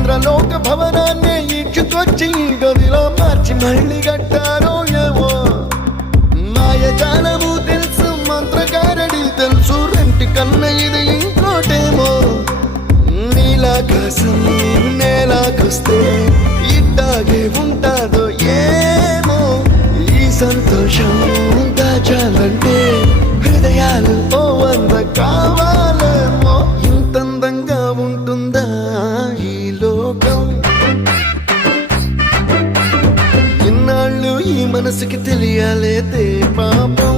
ఇంద్రలోక భవనాన్ని ఈడ్చుకొచ్చి గదిలో మార్చి మళ్ళీ కట్టారో ఏమో మాయజాలము తెలుసు మంత్రగారడి తెలుసు రెంటి కన్న ఇది ఇంకోటేమో నీలాకాశం నేలాకొస్తే ఇట్టాగే ఉంటాదో ఏమో ఈ సంతోషం దాచాలంటే హృదయాలు ఓ వంద కావాలేమో ఇంతందంగా ఉంటుందా ఈ లోకం ఇన్నాళ్ళు ఈ మనసుకి తెలియాలేదే పాపం